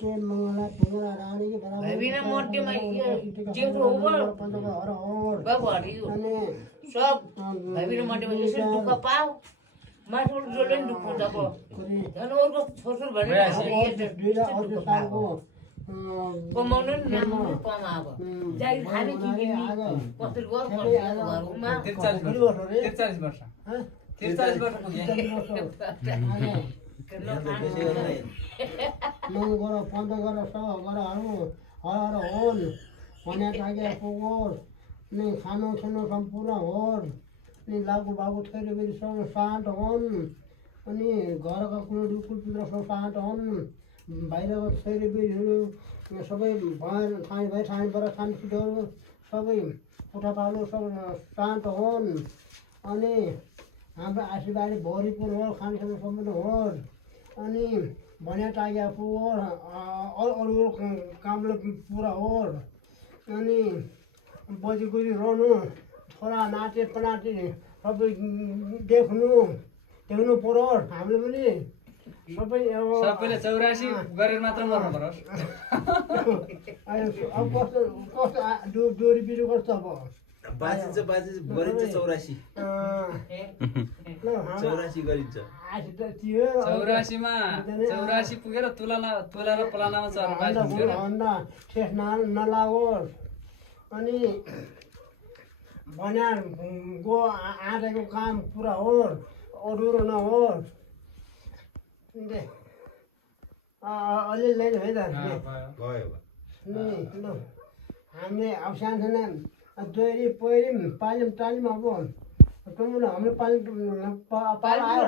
के मंगला पिंगला रानी के बराबर भाइबिना मध्यमा जेठो हो बाबुहरू अनि सब भाइबिना मध्यमा यसरी दुःख पाऊ माथि जसले नि दुःख हुन्छ अब झन् अर्को छोरछोर भने कमाउनु नि राम्रो कमा अब जागिर खाने कि कसरी गर घरमा 43 वर्ष 43 वर्ष पुग्यो नौ गर 15 गर 100 गरहरू हर होल भने टागे पुगोस् नि खानु खानु सम्पूर्ण होल नि लागु बाबु छोरी बेरी सब शान्त हुन् अनि घरका कुलो कुलपुत्र सब शान्त हुन् बाहिरको छोरी बेरीहरू सबै ठानी ठानीबाट खाने छिटोहरू सबै पुठापालो सब शान्त हुन् अनि हाम्रो आशीर्वाद भरिपूर्ण होस् खाने खानु सम्पूर्ण होस् अनि भने टाग्या पुगोस् अरू कामले पुरा होस् अनि बजी गुजी रहनु छोरा नाचे पनाटे सबै देख्नु परोस् हामीले पनि सबै सबैले 84 गरेर मात्र मर्नु परोस् अब कस्तो डोरी बिरु कस्तो अब बाजिन्छ गरिन्छ 84 गरिन्छ 84 मा 84 पुगेर तुला र पलानामा भन्दा ठेस नलागोस् अनि भन्या गो आँटेको काम पुरा होस् अधुरो नहोस् अलिअलि है त हामीले अब सानो दोहोरी पहिरिम पाल्यौँ टाल्यौँ अब टमुना हाम्रो पाल्नु आयो